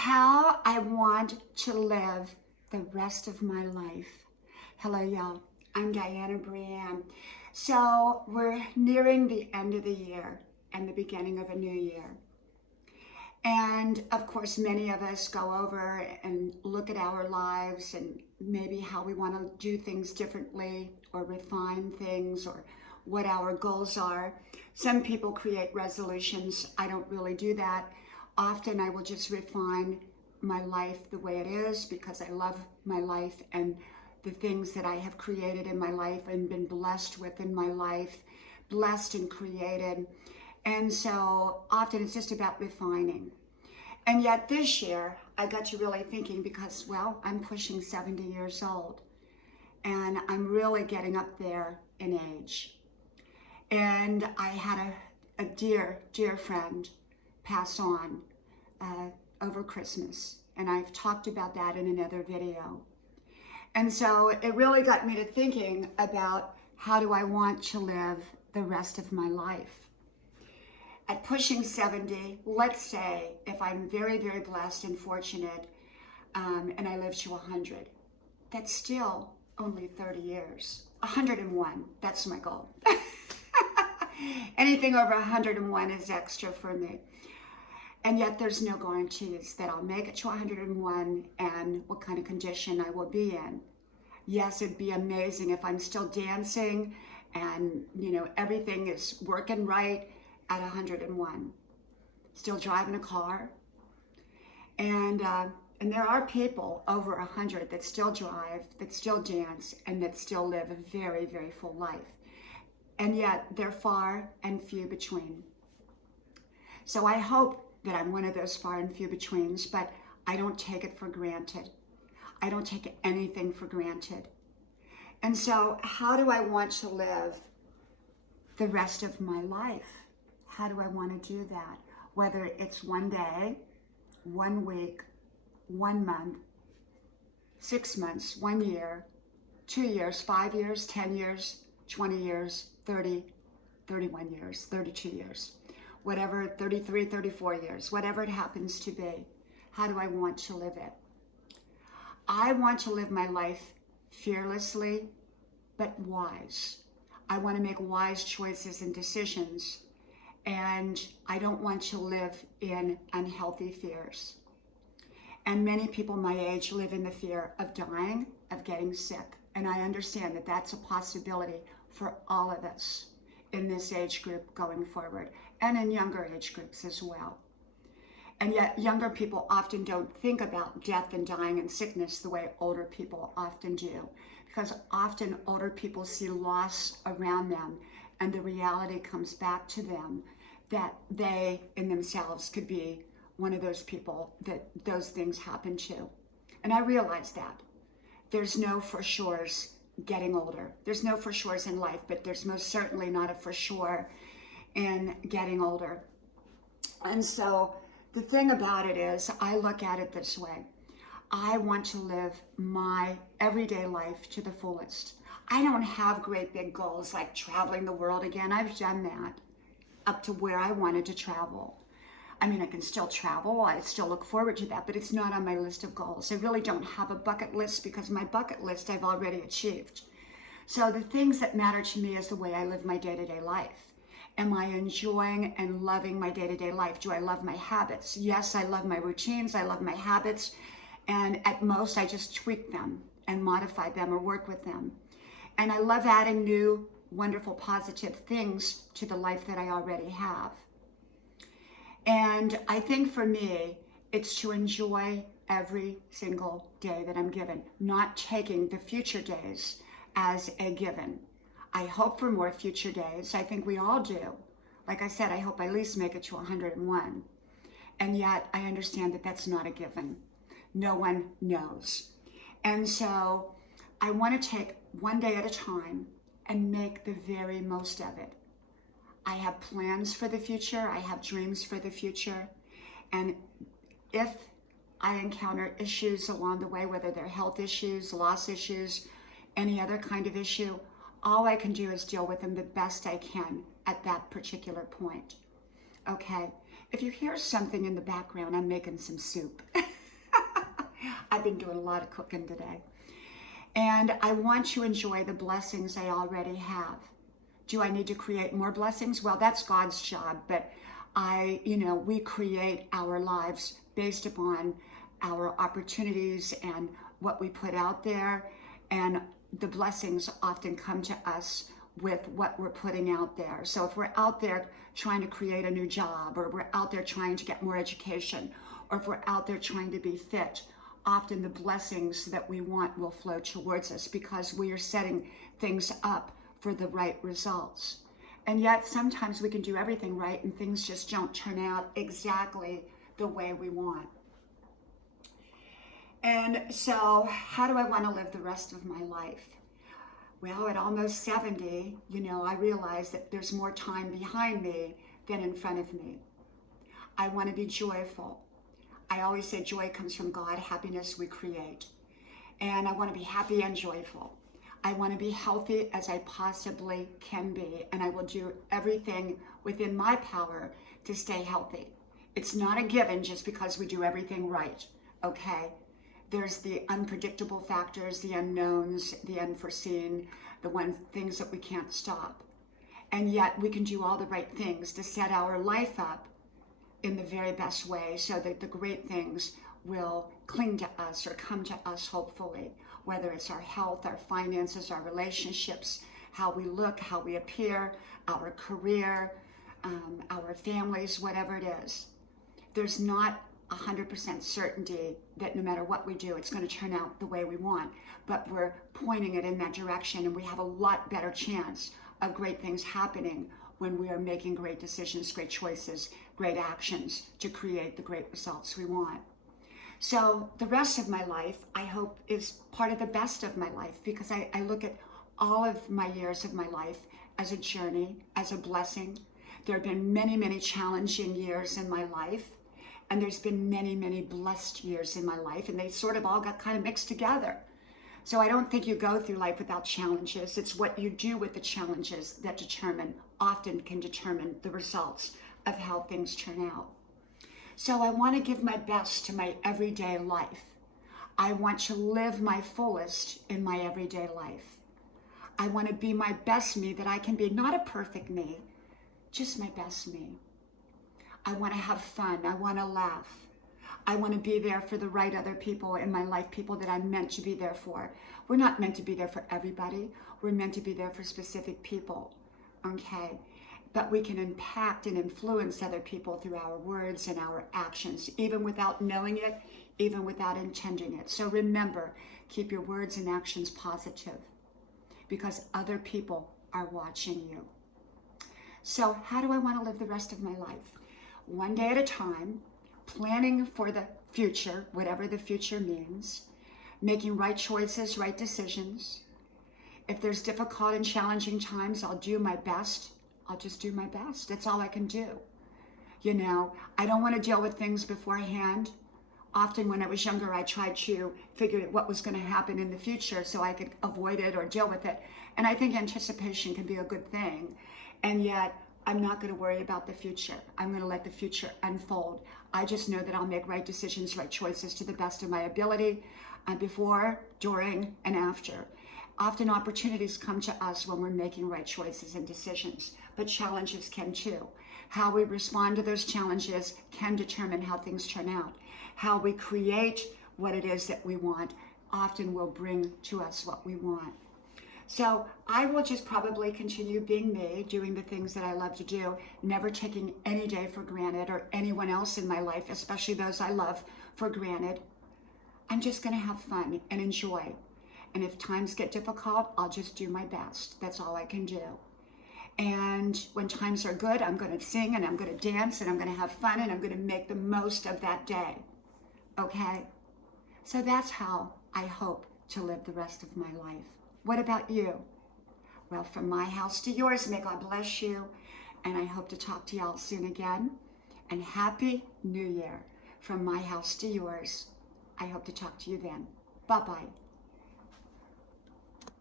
how I want to live the rest of my life. Hello, y'all. I'm Diana Brienne. So we're nearing the end of the year and the beginning of a new year. And of course, many of us go over and look at our lives and maybe how we want to do things differently or refine things or what our goals are. Some people create resolutions. I don't really do that. Often I will just refine my life the way it is because I love my life and the things that I have created in my life and been blessed with in my life, blessed and created. And so often it's just about refining. And yet this year, I got to really thinking because, well, I'm pushing 70 years old and I'm really getting up there in age. And I had a dear, dear friend pass on over Christmas. And I've talked about that in another video. And so it really got me to thinking about how do I want to live the rest of my life. At pushing 70, let's say if I'm very, very blessed and fortunate and I live to 100, that's still only 30 years. 101, that's my goal. Anything over 101 is extra for me. And yet there's no guarantees that I'll make it to 101 and what kind of condition I will be in. Yes, it'd be amazing if I'm still dancing and, everything is working right at 101. Still driving a car. And there are people over 100 that still drive, that still dance, and that still live a very, very full life. And yet they're far and few between. So I hope that I'm one of those far and few betweens, but I don't take it for granted. I don't take anything for granted. And so how do I want to live the rest of my life? How do I want to do that? Whether it's one day, 1 week, 1 month, 6 months, 1 year, 2 years, 5 years, 10 years, 20 years, 30, 31 years, 32 years, whatever, 33, 34 years, whatever it happens to be. How do I want to live it? I want to live my life fearlessly, but wise. I want to make wise choices and decisions, and I don't want to live in unhealthy fears. And many people my age live in the fear of dying, of getting sick. And I understand that that's a possibility for all of us in this age group going forward, and in younger age groups as well. And yet younger people often don't think about death and dying and sickness the way older people often do, because often older people see loss around them and the reality comes back to them that they in themselves could be one of those people that those things happen to. And I realize that. There's no for sures getting older. There's no for sures in life, but there's most certainly not a for sure in getting older. And so the thing about it is, I look at it this way. I want to live my everyday life to the fullest. I don't have great big goals like traveling the world again. I've done that up to where I wanted to travel. I mean, I can still travel. I still look forward to that, but it's not on my list of goals. I really don't have a bucket list because my bucket list I've already achieved. So the things that matter to me is the way I live my day-to-day life. Am I enjoying and loving my day-to-day life? Do I love my habits? Yes, I love my routines. I love my habits. And at most, I just tweak them and modify them or work with them. And I love adding new, wonderful, positive things to the life that I already have. And I think for me, it's to enjoy every single day that I'm given, not taking the future days as a given. I hope for more future days. I think we all do. Like I said, I hope I at least make it to 101. And yet I understand that that's not a given. No one knows. And so I want to take one day at a time and make the very most of it. I have plans for the future. I have dreams for the future. And if I encounter issues along the way, whether they're health issues, loss issues, any other kind of issue, all I can do is deal with them the best I can at that particular point. Okay? If you hear something in the background, I'm making some soup. I've been doing a lot of cooking today. And I want to enjoy the blessings I already have. Do I need to create more blessings? Well, that's God's job, but we create our lives based upon our opportunities and what we put out there. And the blessings often come to us with what we're putting out there. So if we're out there trying to create a new job, or we're out there trying to get more education, or if we're out there trying to be fit, often the blessings that we want will flow towards us because we are setting things up for the right results. And yet sometimes we can do everything right and things just don't turn out exactly the way we want. And so how do I want to live the rest of my life? Well, at almost 70, I realize that there's more time behind me than in front of me. I want to be joyful. I always say joy comes from God, happiness we create. And I want to be happy and joyful. I want to be healthy as I possibly can be, and I will do everything within my power to stay healthy. It's not a given just because we do everything right, okay? There's the unpredictable factors, the unknowns, the unforeseen, the things that we can't stop. And yet we can do all the right things to set our life up in the very best way so that the great things will cling to us or come to us, hopefully, whether it's our health, our finances, our relationships, how we look, how we appear, our career, our families, whatever it is. There's not 100% certainty that no matter what we do, it's going to turn out the way we want, but we're pointing it in that direction, and we have a lot better chance of great things happening when we are making great decisions, great choices, great actions to create the great results we want. So the rest of my life, I hope, is part of the best of my life, because I look at all of my years of my life as a journey, as a blessing. There have been many, many challenging years in my life, and there's been many, many blessed years in my life, and they sort of all got kind of mixed together. So I don't think you go through life without challenges. It's what you do with the challenges that often can determine the results of how things turn out. So I want to give my best to my everyday life. I want to live my fullest in my everyday life. I want to be my best me that I can be, not a perfect me, just my best me. I want to have fun. I want to laugh. I want to be there for the right other people in my life, people that I'm meant to be there for. We're not meant to be there for everybody. We're meant to be there for specific people, okay? But we can impact and influence other people through our words and our actions, even without knowing it, even without intending it. So remember, keep your words and actions positive, because other people are watching you. So how do I want to live the rest of my life? One day at a time, planning for the future, whatever the future means, making right choices, right decisions. If there's difficult and challenging times, I'll do my best. I'll just do my best. That's all I can do. I don't want to deal with things beforehand. Often when I was younger, I tried to figure out what was going to happen in the future so I could avoid it or deal with it. And I think anticipation can be a good thing. And yet, I'm not going to worry about the future. I'm going to let the future unfold. I just know that I'll make right decisions, right choices to the best of my ability, before, during, and after. Often opportunities come to us when we're making right choices and decisions, but challenges can too. How we respond to those challenges can determine how things turn out. How we create what it is that we want often will bring to us what we want. So I will just probably continue being me, doing the things that I love to do, never taking any day for granted or anyone else in my life, especially those I love, for granted. I'm just going to have fun and enjoy. And if times get difficult, I'll just do my best. That's all I can do. And when times are good, I'm going to sing and I'm going to dance and I'm going to have fun and I'm going to make the most of that day. Okay? So that's how I hope to live the rest of my life. What about you? Well, from my house to yours, may God bless you. And I hope to talk to y'all soon again. And Happy New Year. From my house to yours. I hope to talk to you then. Bye-bye.